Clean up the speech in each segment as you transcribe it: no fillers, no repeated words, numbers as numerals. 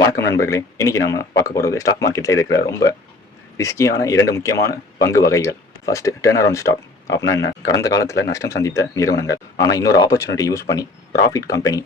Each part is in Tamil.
வணக்கம் நண்பர்களே. இன்னைக்கு நம்ம பார்க்க போகிறது ஸ்டாக் மார்க்கெட்டில் இருக்கிற ரொம்ப ரிஸ்கியான 2 முக்கியமான பங்கு வகைகள். ஃபர்ஸ்ட், டர்ன் அரவுண்ட் ஸ்டாக் அப்படின்னா என்ன? கடந்த காலத்தில் நஷ்டம் சந்தித்த நிறுவனங்கள் ஆனால் இன்னொரு ஆப்பர்ச்சுனிட்டி யூஸ் பண்ணி ப்ராஃபிட் கம்பெனி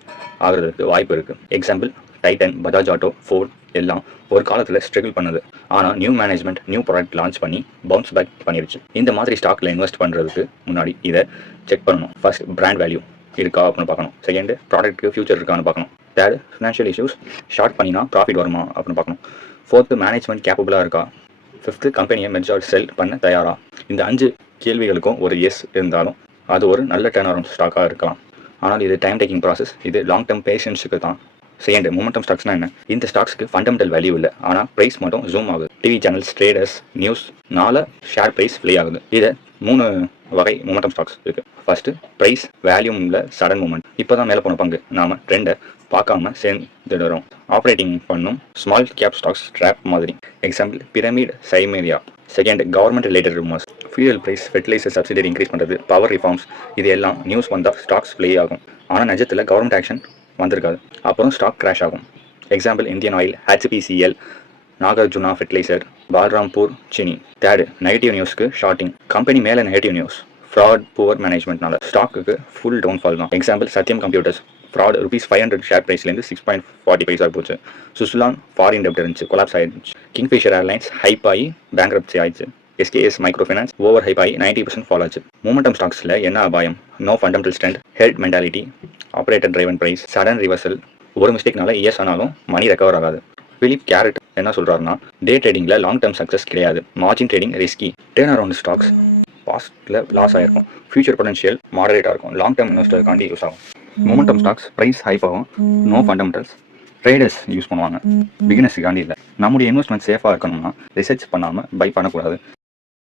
ஆகிறதுக்கு வாய்ப்பு இருக்குது. Example Titan, Bajaj auto, Ford எல்லாம் ஒரு காலத்தில் ஸ்ட்ரகிள் பண்ணுது. ஆனால் new management new product launch பண்ணி பவுன்ஸ் பேக் பண்ணிருச்சு. இந்த மாதிரி ஸ்டாக்ல இன்வெஸ்ட் பண்ணுறதுக்கு முன்னாடி இதை செக் பண்ணணும். ஃபர்ஸ்ட், பிராண்ட் வேல்யூ இருக்கா அப்படின்னு பார்க்கணும். செகண்ட், ப்ராடக்ட்டுக்கு ஃபியூச்சர் இருக்கான்னு பார்க்கணும். தேர்ட், ஃபினான்ஷியல் இஷ்யூஸ் ஷார்ட் பண்ணினா ப்ராஃபிட் வருமா அப்படின்னு பார்க்கணும். ஃபோர்த்து, மேனேஜ்மெண்ட் கேப்பபிளாக இருக்கா. ஃபிஃப்த்து, கம்பெனியை மெர்ஜ் செல் பண்ண தயாரா. இந்த 5 கேள்விகளுக்கும் ஒரு எஸ் இருந்தாலும் அது ஒரு நல்ல டர்ன் அரவுண்ட் ஸ்டாக்காக இருக்கலாம். ஆனால் இது டைம் டேக்கிங் ப்ராசஸ். இது லாங் டேர்ம் பேஷன்ஸுக்கு தான். செகண்ட், மொமெண்டம் ஸ்டாக்ஸ்னா என்ன? இந்த ஸ்டாக்ஸ்க்கு ஃபண்டமெண்டல் வேல்யூ இல்லை, ஆனால் ப்ரைஸ் மட்டும் ஜூம் ஆகுது. டிவி சேனல்ஸ், ட்ரேடர்ஸ், நியூஸ்னால ஷேர் ப்ரைஸ் ப்ளே ஆகுது. இதை 3 வகை மொமெண்டம் ஸ்டாக்ஸ் இருக்குது. ஃபர்ஸ்ட், ப்ரைஸ் வேல்யூமில் சடன் மூமெண்ட். இப்போ தான் மேலே போன பங்கு நாம் ட்ரெண்டை பார்க்காம சேர்ந்துடுறோம். ஆப்ரேட்டிங் பண்ணும் ஸ்மால் கேப் ஸ்டாக்ஸ் ட்ராப் மாதிரி. எக்ஸாம்பிள் பிரமிட், சைமேரியா. Second, government related rumours. Fuel price, fertiliser subsidy increase பண்ணுறது, பவர் ரிஃபார்ம்ஸ், இது எல்லாம் நியூஸ் வந்தால் ஸ்டாக்ஸ் ப்ளே ஆகும். ஆனால் நிஜத்தில் கவர்மெண்ட் ஆக்ஷன் வந்திருக்காது. அப்புறம் ஸ்டாக் கிராஷ் ஆகும். Example Indian Oil, HPCL, Nagarjuna fertiliser, Balrampur Chini. Third, negative நியூஸ்க்கு ஷார்ட்டிங். கம்பெனி மேலே நெகட்டிவ் நியூஸ், ஃப்ராட், புவர் மேனேஜ்மெண்ட்னால ஸ்டாக்குக்கு ஃபுல் டவுன்ஃபால் தான். Example Satyam computers, fraud, ₹500 share ப்ரைஸ்லேருந்து 6.40 போச்சு. சுசுலான் ஃபாரின் டெப்ட் இருந்துச்சு, கொலாப்ஸ் ஆயிடுச்சு. கிங்ஃபிஷர் ஏர்லைன்ஸ் ஹைப் ஆகி பேங்க்ரப்சி ஆயிடுச்சு. SKS micro finance over hype ஆகி 90% ஃபால் ஆச்சு. மூமெண்டம் ஸ்டாக்ஸில் என்ன அபாயம்? No fundamental strength, herd mentality, operator driven price, sudden reversal. ஒரு மிஸ்டேக்னால இயர்ஸ் ஆனாலும் மணி ரெக்கவர் ஆகாது. பிலிப் கேரட் என்ன சொல்கிறாருன்னா, டே ட்ரேடிங்கில் லாங் டேர்ம் சக்ஸஸ் கிடையாது, margin trading risky. Turn around stocks பாஸ்ட்டில் லாஸ் ஆகிருக்கும், ஃபியூச்சர் பொட்டன்ஷியல் மாடரேட்டாக இருக்கும், லாங் டேர்ம் இன்வெஸ்டருக்காண்டி யூஸ் ஆகும். மொமெண்டம் ஸ்டாக்ஸ் ப்ரைஸ் ஹைப் ஆகும், நோ ஃபண்டமெண்டல்ஸ், ட்ரேடர்ஸ் யூஸ் பண்ணுவாங்க, பிகினர்ஸுக்காண்டி இல்லை. நம்முடைய இன்வெஸ்ட்மெண்ட் சேஃபாக இருக்கணும்னா ரிசர்ச் பண்ணாமல் பை பண்ணக்கூடாது.